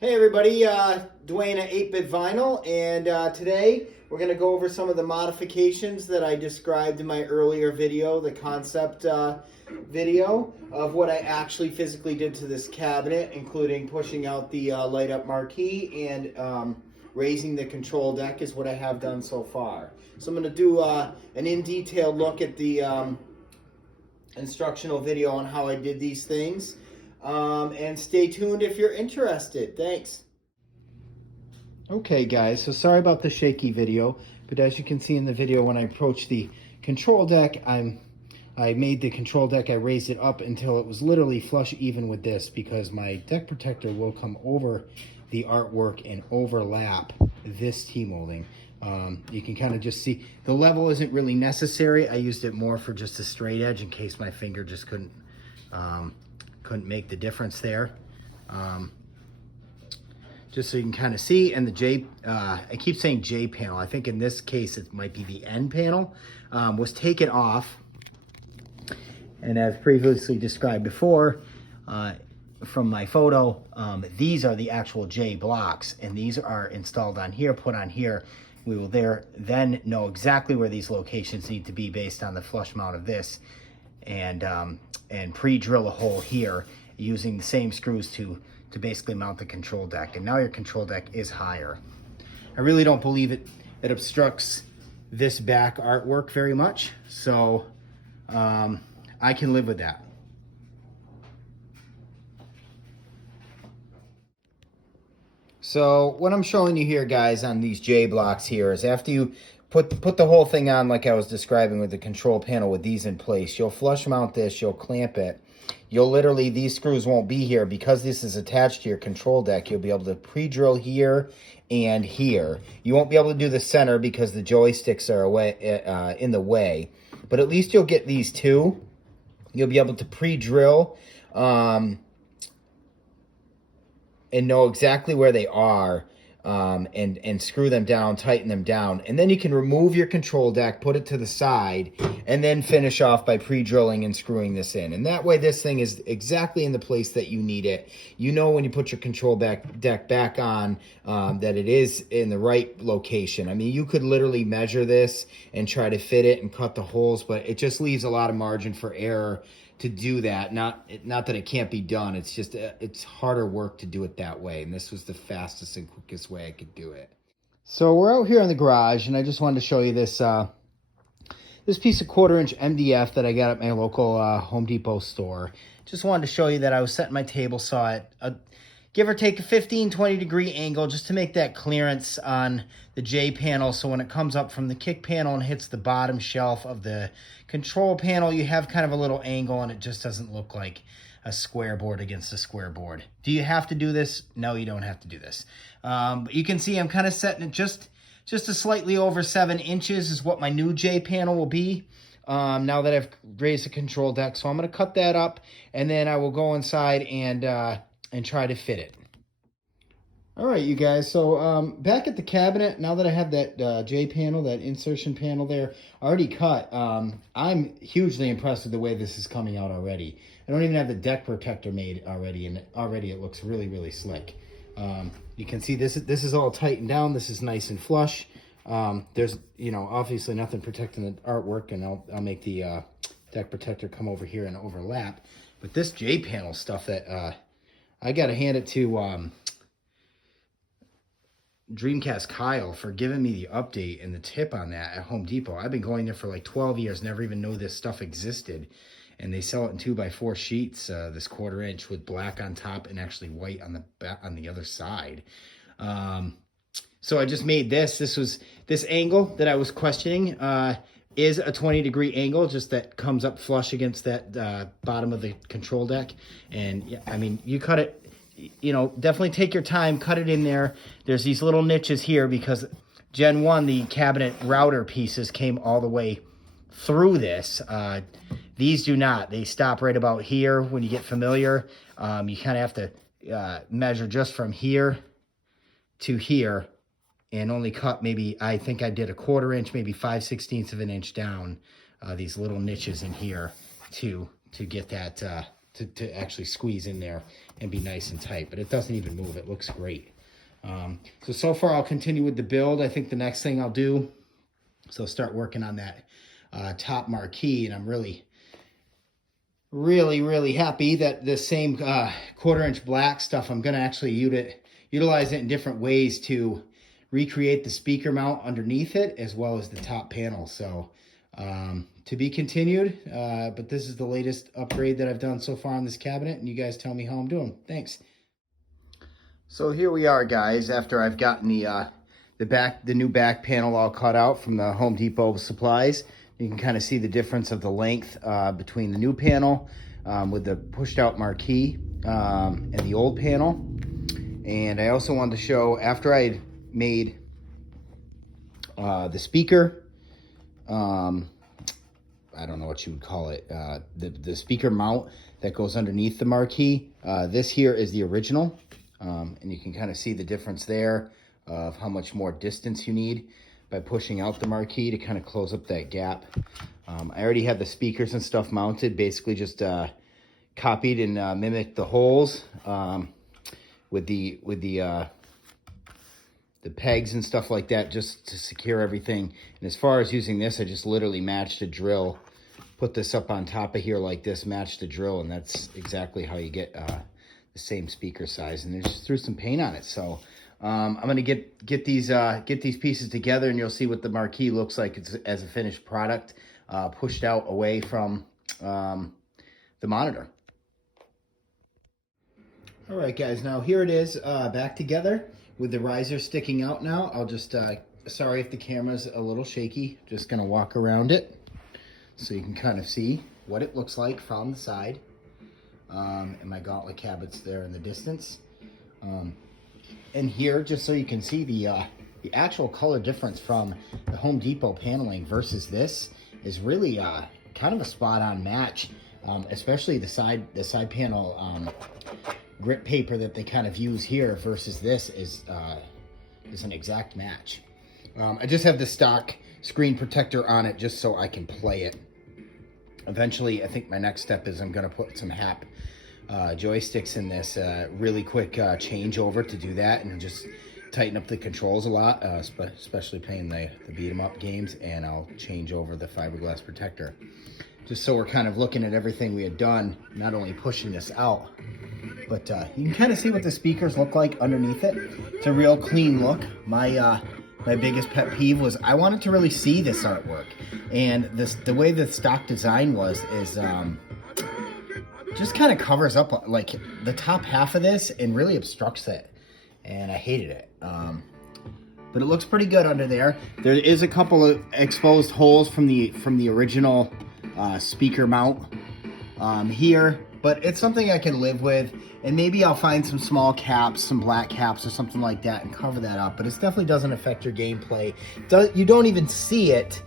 Hey everybody, Dwayne at 8-Bit Vinyl, and today we're going to go over some of the modifications that I described in my earlier video, the concept video of what I actually physically did to this cabinet, including pushing out the light up marquee and raising the control deck is what I have done so far. So I'm going to do an in-detail look at the instructional video on how I did these things. And stay tuned if you're interested. Thanks. Okay guys, so sorry about the shaky video, but as you can see in the video, when I approached the control deck, I made the control deck, I raised it up until it was literally flush even with this, because my deck protector will come over the artwork and overlap this T-molding. You can kind of just see the level isn't really necessary. I used it more for just a straight edge in case my finger just couldn't make the difference there. Just so you can kind of see. And the J, I keep saying J panel, I think in this case it might be the N panel, was taken off. And as previously described before, from my photo, these are the actual J blocks, and these are installed on here, put on here. We will then know exactly where these locations need to be based on the flush mount of this, and pre-drill a hole here using the same screws to basically mount the control deck. And now your control deck is higher. I really don't believe it obstructs this back artwork very much, so I can live with that. So what I'm showing you here, guys, on these J blocks here is after you put the whole thing on like I was describing with the control panel with these in place, you'll flush mount this, you'll clamp it. You'll literally, these screws won't be here because this is attached to your control deck. You'll be able to pre-drill here and here. You won't be able to do the center because the joysticks are away, in the way. But at least you'll get these two. You'll be able to pre-drill and know exactly where they are, and screw them down, tighten them down. And then you can remove your control deck, put it to the side, and then finish off by pre-drilling and screwing this in. And that way this thing is exactly in the place that you need it. You know when you put your control deck back on that it is in the right location. I mean, you could literally measure this and try to fit it and cut the holes, but it just leaves a lot of margin for error to do that. Not that it can't be done. It's just, it's harder work to do it that way. And this was the fastest and quickest way I could do it. So we're out here in the garage, and I just wanted to show you this this piece of 1/4-inch MDF that I got at my local Home Depot store. Just wanted to show you that I was setting my table saw at give or take a 15-20 degree angle just to make that clearance on the J panel, so when it comes up from the kick panel and hits the bottom shelf of the control panel, you have kind of a little angle and it just doesn't look like a square board against a square board. Do you have to do this? No, you don't have to do this. But you can see I'm kind of setting it just a slightly over 7 inches is what my new J panel will be. Now that I've raised the control deck. So I'm going to cut that up, and then I will go inside and try to fit it. All right, you guys, so back at the cabinet, now that I have that J panel, that insertion panel there already cut, I'm hugely impressed with the way this is coming out already. I don't even have the deck protector made already, and already it looks really, really slick. You can see this is all tightened down. This is nice and flush. There's, you know, obviously nothing protecting the artwork, and I'll make the deck protector come over here and overlap. But this J panel stuff that I got to hand it to Dreamcast Kyle for giving me the update and the tip on that at Home Depot. I've been going there for like 12 years, never even know this stuff existed. And they sell it in 2x4 sheets, this 1/4-inch with black on top and actually white on the back, on the other side. So I just made this. This angle that I was questioning is a 20 degree angle, just that comes up flush against that bottom of the control deck. And yeah, I mean, you cut it, you know, definitely take your time, cut it in there. There's these little niches here because Gen 1, the cabinet router pieces came all the way through this. These do not. They stop right about here when you get familiar. You kind of have to measure just from here to here and only cut maybe, I think I did a 1/4 inch, maybe 5/16 of an inch down these little niches in here to get that to actually squeeze in there and be nice and tight, but it doesn't even move. It looks great. So far I'll continue with the build. I think the next thing I'll do, so I'll start working on that top marquee, and I'm really happy that the same 1/4 inch black stuff, I'm going to actually utilize it in different ways to recreate the speaker mount underneath it as well as the top panel. So to be continued, but this is the latest upgrade that I've done so far on this cabinet, and you guys tell me how I'm doing. Thanks. So here we are, guys, after I've gotten the new back panel all cut out from the Home Depot supplies. You can kind of see the difference of the length between the new panel with the pushed out marquee and the old panel. And I also wanted to show, after I had made the speaker, I don't know what you would call it, the speaker mount that goes underneath the marquee. This here is the original, and you can kind of see the difference there of how much more distance you need by pushing out the marquee to kind of close up that gap. I already had the speakers and stuff mounted, basically just copied and mimicked the holes with the pegs and stuff like that, just to secure everything. And as far as using this, I just literally matched a drill, put this up on top of here like this, matched the drill, and that's exactly how you get the same speaker size. And then just threw some paint on it. So I'm gonna get these pieces together, and you'll see what the marquee looks like as a finished product, pushed out away from the monitor. All right, guys, now here it is back together with the riser sticking out now. I'll just, sorry if the camera's a little shaky, just gonna walk around it so you can kind of see what it looks like from the side. And my gauntlet cabinets there in the distance. And here, just so you can see the actual color difference from the Home Depot paneling versus this is really kind of a spot-on match, especially the side panel grit paper that they kind of use here versus this is an exact match. I just have the stock screen protector on it just so I can play it. Eventually, I think my next step is I'm going to put some HAP joysticks in this, really quick changeover to do that, and just tighten up the controls a lot, especially playing the beat 'em up games, and I'll change over the fiberglass protector. Just so we're kind of looking at everything we had done, not only pushing this out, but you can kind of see what the speakers look like underneath it. It's a real clean look. My biggest pet peeve was I wanted to really see this artwork, and the way the stock design is just kind of covers up like the top half of this and really obstructs it, and I hated it. But it looks pretty good under there. There is a couple of exposed holes from the original speaker mount here, but it's something I can live with, and maybe I'll find some small caps, some black caps or something like that, and cover that up. But it definitely doesn't affect your gameplay. You don't even see it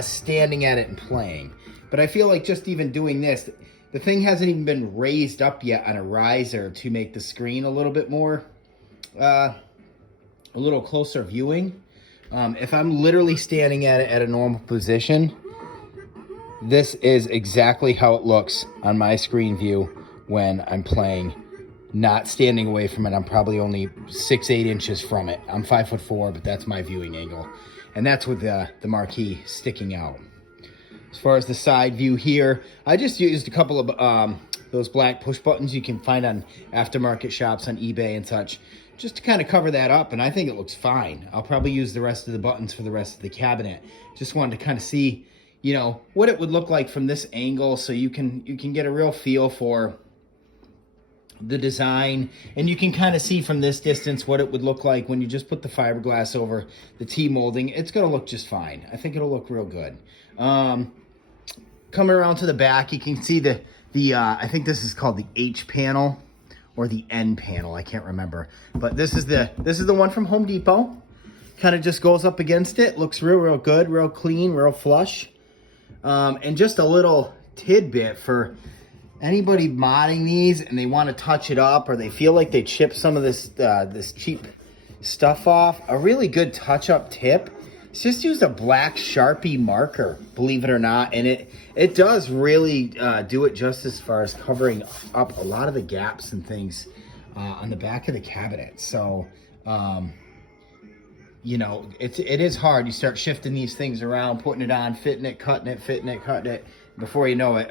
standing at it and playing. But I feel like just even doing this, the thing hasn't even been raised up yet on a riser to make the screen a little bit more, a little closer viewing. If I'm literally standing at it at a normal position, this is exactly how it looks on my screen view when I'm playing, not standing away from it. I'm probably only 6-8 inches from it. I'm 5'4", but that's my viewing angle. And that's with the marquee sticking out. As far as the side view here, I just used a couple of those black push buttons you can find on aftermarket shops on eBay and such, just to kind of cover that up, and I think it looks fine. I'll probably use the rest of the buttons for the rest of the cabinet. Just wanted to kind of see, you know, what it would look like from this angle, so you can get a real feel for the design, and you can kind of see from this distance what it would look like when you just put the fiberglass over the T-molding. It's going to look just fine. I think it'll look real good. Coming around to the back, you can see the I think this is called the H panel or the N panel. I can't remember, but this is the one from Home Depot. Kind of just goes up against it. Looks real good, real clean, real flush. And just a little tidbit for anybody modding these and they want to touch it up, or they feel like they chipped some of this cheap stuff off. A really good touch-up tip just used a black Sharpie marker, believe it or not, and it does really do it just as far as covering up a lot of the gaps and things on the back of the cabinet. So, you know, it is hard. You start shifting these things around, putting it on, fitting it, cutting it, fitting it, cutting it. Before you know it,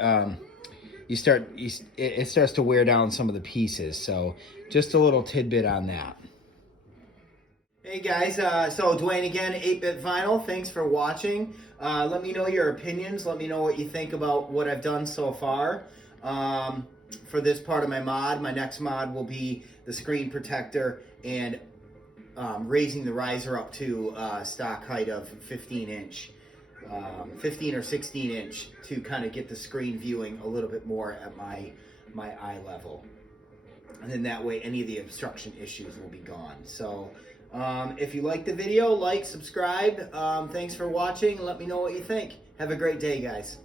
it starts to wear down some of the pieces. So, just a little tidbit on that. Hey guys, so Dwayne again, 8-Bit Vinyl. Thanks for watching. Let me know your opinions. Let me know what you think about what I've done so far. For this part of my mod, my next mod will be the screen protector and raising the riser up to stock height of 15 or 16 inch to kind of get the screen viewing a little bit more at my eye level. And then that way any of the obstruction issues will be gone. So if you like the video, like, subscribe. Thanks for watching, and let me know what you think. Have a great day, guys.